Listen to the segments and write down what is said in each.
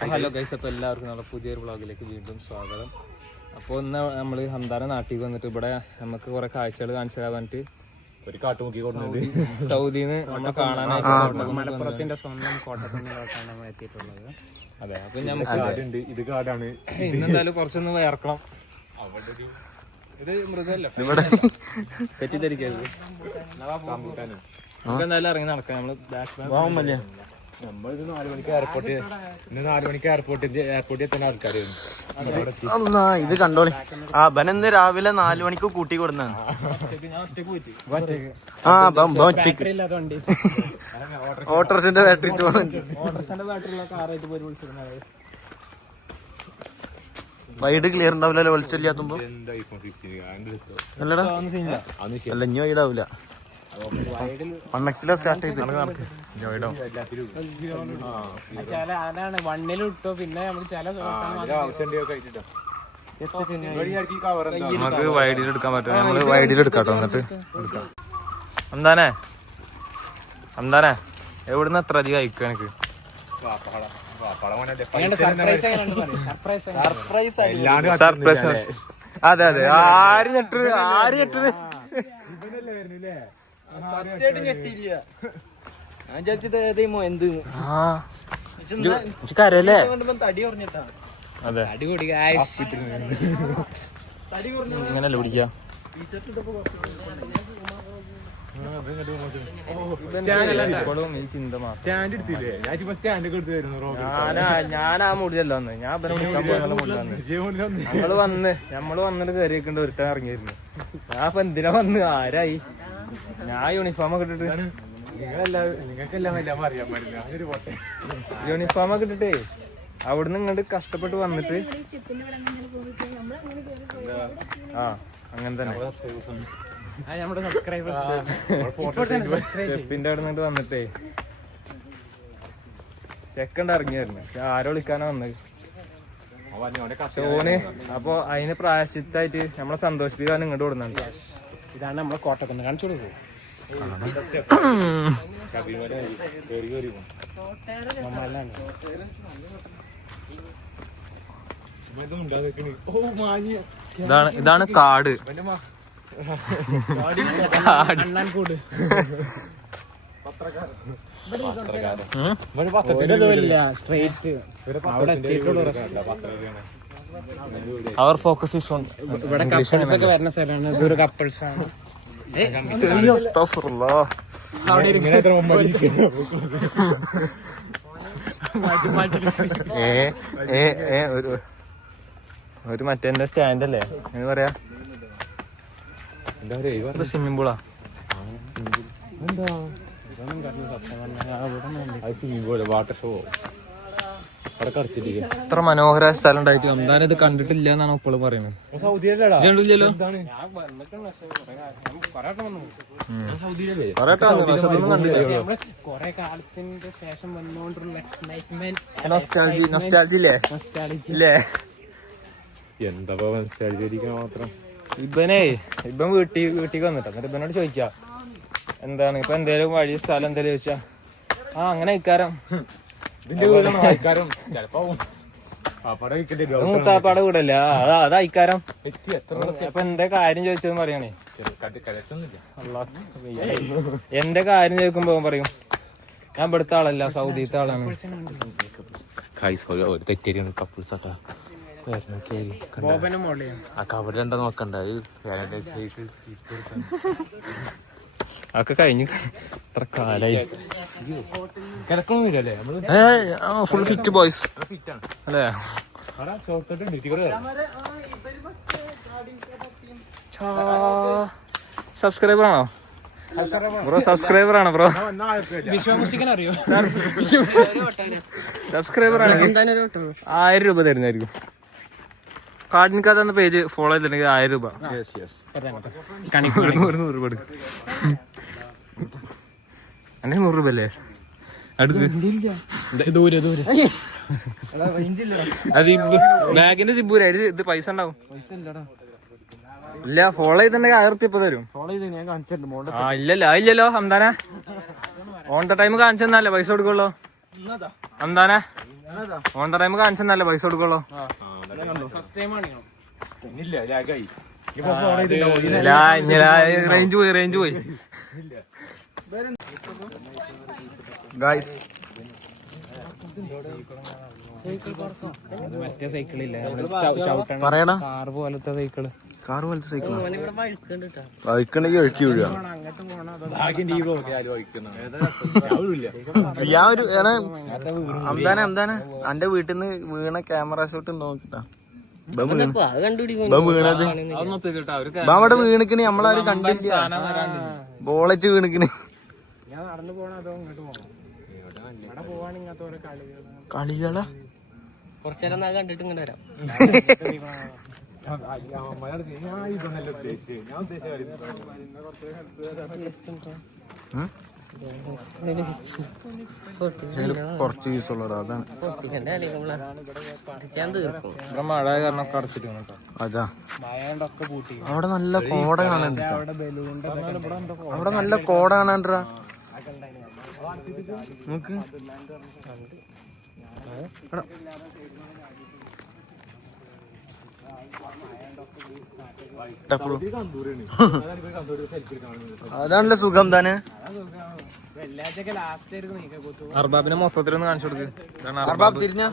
Hello guys അപ്പോൾ എല്ലാവർക്കും നമ്മുടെ പുതിയൊരു വ്ളോഗിലേക്ക് വീണ്ടും സ്വാഗതം. അപ്പോൾ ഇന്ന് നമ്മൾ ഹംദാന നാട്ടിൽ വന്നിട്ട് ഇവിടെ നമുക്ക് കുറെ കാഴ്ചകൾ കാണിച്ചു തരാൻ പറഞ്ഞിട്ട് ഒരു കാട്ടുമുക്കി കൊടുക്കുന്നുണ്ട് സൗദിയിൽ നിന്ന് നമ്മൾ കാണാനായിട്ട് മലപ്പുറത്തിന്റെ സ്വന്തം കോട്ടക്കുന്നിലോട്ടാണ് നമ്മൾ എത്തിയിട്ടുള്ളത്. അതെ അപ്പൊ നമുക്ക് ഇത് കാടാണ്. ഇന്നെന്തായാലും കുറച്ചൊന്ന് വേർക്കണം. ഇത് മൃഗമല്ല തെറ്റിദ്ധരിക്കരുത്. നമുക്ക് നമ്മളിത് നാല് മണിക്ക് എയർപോർട്ട് ഇന്ന് നാല് മണിക്ക് എയർപോർട്ടിൽ എയർപോർട്ടിൽ എത്തുന്ന ആൾക്കാരായിരുന്നു അല്ലാ ഇത് കണ്ടോളി. ആ ബൻ ഇന്ന് രാവിലെ നാലു മണിക്ക് കൂട്ടി കൊടുന്നാണ് ഒറ്റയ്ക്ക്. ആ ബാറ്ററി ഓട്ടോറിക്ഷന്റെ വിളിച്ചിരുന്നത് വൈഡ് ക്ലിയർ ഉണ്ടാവില്ലല്ലോ വെളിച്ചില്ലാത്തുമ്പോ അല്ലടാ. അല്ല ഇനി വൈഡ് ആവില്ല പണ്ണക്സിലാ സ്റ്റാർട്ട് ചെയ്ത് ചില അതാണ് വണ്ണിൽ ഇട്ടോ. പിന്നെ നമ്മൾ ചില നമുക്ക് വൈഡിൽ എടുക്കാൻ പറ്റും. നമ്മൾ വൈഡിൽ എടുക്കാട്ടോ കേട്ടോ എന്നിട്ട്. എടുക്കാം. എന്താനേ എന്താനേ എവിടുന്ന് എത്ര അധികം അയക്കും എനിക്ക് സർപ്രൈസ് സർപ്രൈസ് സർപ്രൈസ് സർപ്രൈസ് അതെ അതെ. ആര് ഞെട്ടത് ആര് ഞെട്ടത് ഞാൻ വിചാരിച്ചത് ഏതേമോ എന്ത് ആ. കരയല്ലേ? തടി പറഞ്ഞിട്ടാ അതെ. അടിപൊളി ഇങ്ങനല്ലേ പിടിക്കുക ഇപ്പോഴും ഈ ചിന്ത മാത്രം. സ്റ്റാൻഡ് എടുത്തില്ലേ? ഞാൻ സ്റ്റാൻഡ് എടുത്ത് തരുന്നു ഞാനാ ഞാൻ ആ മുടിയല്ല വന്ന്. ഞാൻ മുടി വന്ന്. ഞങ്ങൾ വന്ന് നമ്മൾ വന്നിട്ട് കയറിയേക്കണ്ട് ഒരുത്തൻ ഇറങ്ങിയിരുന്നു. ഞാൻ അപ്പൊ എന്തിനാ വന്ന്? ആരായി? ഞാൻ യൂണിഫോം ഒക്കെ ഇട്ടിട്ട്. യൂണിഫോം ഒക്കെ ഇട്ടിട്ടേ അവിടുന്ന് ഇങ്ങോട്ട് കഷ്ടപ്പെട്ട് വന്നിട്ട്. ആ അങ്ങനെ തന്നെ. സ്റ്റെപ്പിന്റെ അവിടെ നിന്നിട്ട് വന്നിട്ടേ. ചെക്കണ്ട് ഇറങ്ങിയായിരുന്നു. പക്ഷെ ആരോ വിളിക്കാനാ വന്നത്? ഓന് അപ്പൊ അതിന് പ്രായശിത്തായിട്ട് നമ്മളെ സന്തോഷിപ്പിക്കാൻ ഇങ്ങോട്ട് കൊടുക്കുന്നുണ്ട്. ഇതാണ് നമ്മളെ കോട്ടക്കുന്ന്. കാണിച്ചു കൊടുക്കൂ ഇതാണ് ഇതാണ് കാട്. പത്രക്കാരൻ. കൂട് ഇതുമില്ല. സ്ട്രേറ്റ് അവിടെ എത്തിയിട്ടുള്ള അവർ ഫോക്കസ് ഈസ് ഓൺ ഇവിടെ കപ്പിൾസ് ഒക്കെ വരുന്ന സ്ഥലമാണ്. ഇതൊരു കപ്പിൾസ് ആണ്. ഒരു മറ്റേ സ്റ്റാൻഡ് അല്ലേ? എന്ന് പറയാ. സ്വിമ്മിംഗ് പൂളാ സ്വിമ്മിംഗ് പൂൾ വാട്ടർ ഷോ എത്ര മനോഹരമായ സ്ഥലം ഉണ്ടായിട്ട് എന്തായാലും ഇത് കണ്ടിട്ടില്ല. എന്നാണ് ഇപ്പോൾ പറയുന്നത് കണ്ടില്ലല്ലോ എന്താണ് എന്താ മാത്രം? ഇബനേ ഇബൻ വീട്ടിൽ വീട്ടിൽ വന്നിട്ട് എന്നിട്ട് ഇബനോട് ചോദിക്കാം. എന്താണ്? ഇപ്പൊ എന്തേലും വഴി സ്ഥലം എന്തേലും ചോദിച്ചാ. ആ അങ്ങനെ ഇക്കാരം ഇതിന്റെ വീടാണ് ആൾക്കാരും ചിലപ്പോ മൂത്താപ്പാടെ കൂടല്ല അതാ അത് അയക്കാരം അപ്പൊ എന്റെ കാര്യം ചോദിച്ചതെന്ന് പറയണേ. എന്റെ കാര്യം ചോദിക്കുമ്പോ പറയും ഞാൻ ഇവിടുത്തെ ആളല്ല സൗദിത്തെ ആളാണ്. ഒരു തെറ്റേരിയാണ് കപ്പിൾസ് ആ നോക്കണ്ട? അത് വാലന്റൈൻസ് ഡേക്ക് അതൊക്കെ കഴിഞ്ഞു എത്ര കാലായി. ഫുൾ ഫിറ്റ് ബോയ്സ് അല്ലേ? സബ്സ്ക്രൈബർ ആണോ? ബ്രോ സബ്സ്ക്രൈബർ ആണ് ബ്രോ. സബ്സ്ക്രൈബർ ആണ് ആയിരം രൂപ തരുന്നതായിരിക്കും. തന്ന പേജ് ഫോളോ ചെയ്തിട്ടുണ്ടെങ്കിൽ ആയിരം രൂപ. ഒരു നൂറ് നൂറ് രൂപ എടുക്കും. എന്റെ നൂറ് രൂപ അല്ലേ? അടുത്ത്. ദൂരെ ദൂരെ. ബാഗിന്റെ സിബൂര ഇത് പൈസ ഉണ്ടാവും. ഇല്ല ഫോളോ ചെയ്തിട്ടുണ്ടെങ്കിൽ ആയിരം റുപ്യ ഇപ്പൊ തരും ആ ഇല്ലല്ലോ ഇല്ലല്ലോ ഹംദാന. ഓൺ ദ ടൈം കാണിച്ചെന്നല്ലേ പൈസ കൊടുക്കുള്ളൂ? എന്താനെ ഓൺ ദ ടൈം കാണിച്ചെന്നല്ലേ പൈസ കൊടുക്കുള്ളൂ? ഫസ്റ്റ് ടൈം ആണിയോ ഇല്ല ലാഗായി. ഇപ്പൊ ഫോൺ ചെയ്തിട്ടുണ്ടാവും റേഞ്ച് പോയി റേഞ്ച് പോയി. ഗായ്സ് മറ്റേ ഇല്ല? ചവിട്ടണ പറയണ? കാർ പോലത്തെ സൈക്കിൾ കാർ പോലത്തെ സൈക്കിൾ വഴിക്കണ്ടെങ്കിൽ ഒഴുക്കി വീഴുക ഞാൻ ഒരു എടാ അംദാന അംദാന. അന്റെ വീട്ടിൽ നിന്ന് വീണ. ക്യാമറ ഷോട്ട് നോക്കിട്ടാ വീണത്. അവിടെ വീണിക്കണ് നമ്മളാരും കണ്ടില്ല. ബോളറ്റ് വീണിക്കണി. കളികളാ? കുറച്ചേരം ഞാൻ കണ്ടിട്ട് ഇങ്ങനെ വരാം. കുറച്ച് അതാണ് മഴ കാരണം അതാ. അവിടെ നല്ല കോട കാണാൻ അവിടെ നല്ല കോട കാണാൻ നോക്ക്. അതാണല്ലോ സുഖം താന്. അർബാബിനെ മൊത്തത്തിൽ ഒന്ന് കാണിച്ചു കൊടുക്ക്. അർബാബ്. തിരിഞ്ഞ.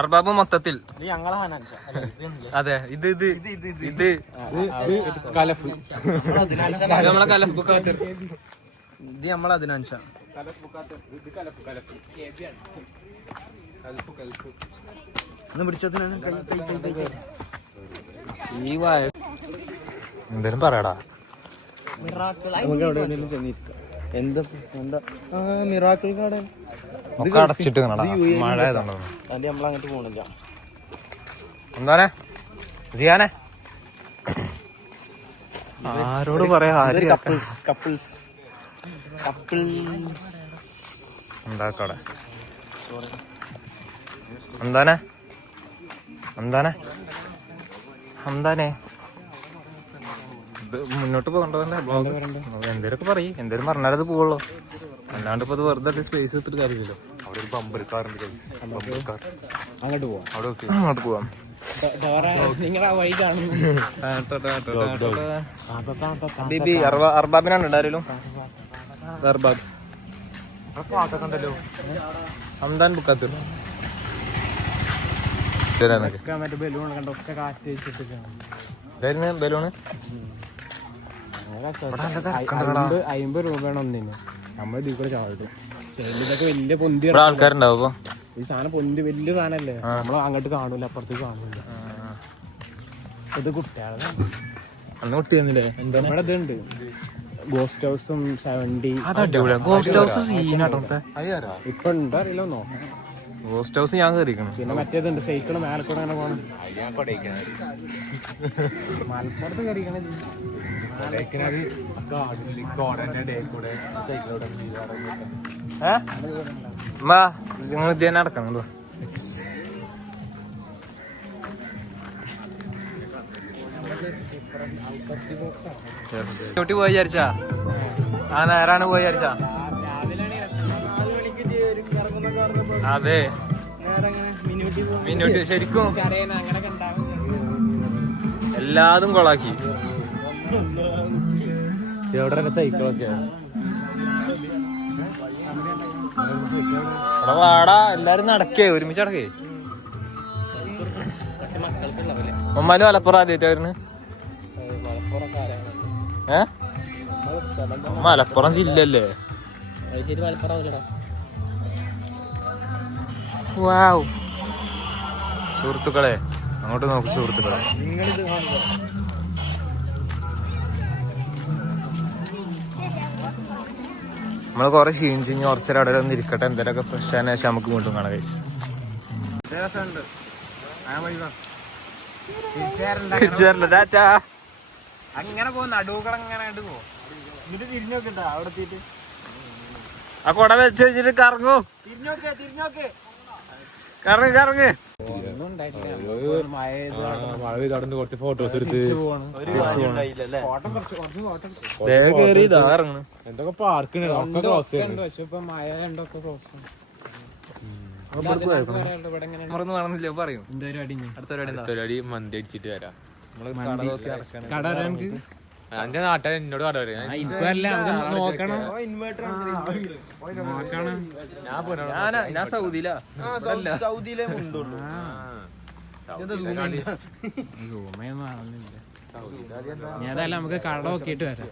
അർബാബ് മൊത്തത്തിൽ. അതെ ഇത് ഇത് ഇത് കലഫ് ഇത്. നമ്മളെ കലഫ്. ഇത് നമ്മളെ എന്തേലും പറയടാ. നമുക്ക് അവിടെ ചെന്നിരിക്കാം എന്താ എന്താ? ആ മിറാക്കിൾ ഗാർഡൻ. ഒക്കെ അടച്ചിട്ട് കാണടാ മഴ ആയതുകൊണ്ടോ. അതിന്റെ നമ്മൾ അങ്ങോട്ട് പോണില്ല. എന്താനെ സിയാനെ? ആരോട് പറയാ കപ്പിൾസ്? കപ്പിൾസ് ഉണ്ടാക്കടെ എന്താനെ എന്താനെ എന്താനെ മുന്നോട്ട് പോകണ്ടതല്ലേ? ബ്ലോഗ് എന്തേലൊക്കെ പറയും. എന്തേലും പറഞ്ഞാലത് അത് പോവുള്ളൂ. അല്ലാണ്ട് ഇപ്പൊ ഇത് വെറുതെ സ്പേസ് എടുത്തിട്ട് കാര്യമില്ലല്ലോ. അവിടെ ഒരു ബമ്പർ കാറുണ്ട് ബമ്പർ കാർ അങ്ങോട്ട് പോവാം. അവിടെ അങ്ങോട്ട് പോവാം. അർബാബിനാണ് ഉണ്ടായാലും അർബാബ്. ഹംദാൻ ബലൂണ്? അമ്പത് രൂപയാണ് ഒന്നിന്. നമ്മൾ ഇതിൽ കൂടെ ഇതൊക്കെ വലിയ പൊന്തി ഇവിടെ ആൾക്കാരുണ്ടാവും അപ്പൊ ഈ സാധനം പൊന്തി വലിയ സാധനല്ലേ നമ്മൾ അങ്ങോട്ട് കാണൂല അപ്പുറത്തേക്ക് കാണൂല. ഇത് കുട്ടികളെ അന്ന് കുട്ടി തന്നില്ലേ ഇവിടെ ഇതുണ്ട് ഗോസ്റ്റ് ഹൗസും സെവന്റി ഗോസ്റ്റ് ഹൗസ് സീനാട്ടോ ഇപ്പൊ ഉണ്ടോ അറിയില്ല നോക്കാം ഗോസ്റ്റ് ഹൗസ് ഞാൻ കയറിക്കണം പിന്നെ മറ്റേതുണ്ട് സൈക്കിൾ മേലെ കൂടെ അങ്ങനെ പോകണം മലപ്പുറത്ത് കയറിക്കണേ കാടിൽ കോടന്റെ ഡേ കൂടെ സൈക്കിളോടെ വാ നിങ്ങൾ ഇത് തന്നെ നടക്കണം കുട്ടി പോയി വിചാരിച്ചാ? ആ നേരാണ് പോയി വിചാരിച്ചാ? അതെ. മിന്നൂട്ടി ശരിക്കും എല്ലാതും കൊളാക്കി. എവിടെ സൈക്കിളൊക്കെ? എടാ വാടാ എല്ലാരും നടക്കേ ഒരുമിച്ച് നടക്കേ. മമ്മാൽ മലപ്പുറം ആദ്യമായിട്ടായിരുന്നു ഏ? മലപ്പുറം ജില്ലല്ലേ വാവ്. സുഹൃത്തുക്കളെ അങ്ങോട്ട് നോക്ക് സുഹൃത്തുക്കളെ. നമ്മൾ കൊറേ ക്ഷീണിച്ച് ഇനി കുറച്ചേരം അവിടെ ഒന്ന് ഇരിക്കട്ടെ. എന്തെങ്കിലുമൊക്കെ ഫ്രഷ് ആയതിനു ശേഷം നമുക്ക് വീണ്ടും കാണാം കഴിച്ച് അങ്ങനെ പോകും നടുവുകൾ അങ്ങനെ പോ പോകും എന്നിട്ട് തിരിഞ്ഞു നോക്കണ്ട അവിടെ എത്തിയിട്ട് ആ കൊട വെച്ച് വെച്ചിട്ട് കറങ്ങൂ. തിരിഞ്ഞോക്കെ തിരിഞ്ഞോക്കെ കറങ്ങ് കറങ്ങ്. മഴ പെയ്ത് ആ, മഴ പെയ്ത് അവിടെ നിന്ന് കുറച്ച് ഫോട്ടോസ് എടുത്ത് ഫോട്ടോ കുറച്ച് കുറച്ച് ഫോട്ടോ എടുത്തു കേറി ഇതാ ഇറങ്ങണ് എന്തൊക്കെ പാർക്ക് മറന്നു പറയും. മന്തി അടിച്ചിട്ട് വരാം. കട എന്റെ നാട്ടിൽ എന്നോട് കട വരും ഞാൻ സൗദിയിലാ. സൗദിയിലേ മുണ്ടുള്ളൂ. ഞാൻ അതല്ല നമുക്ക് കട നോക്കിയിട്ട് വരാം.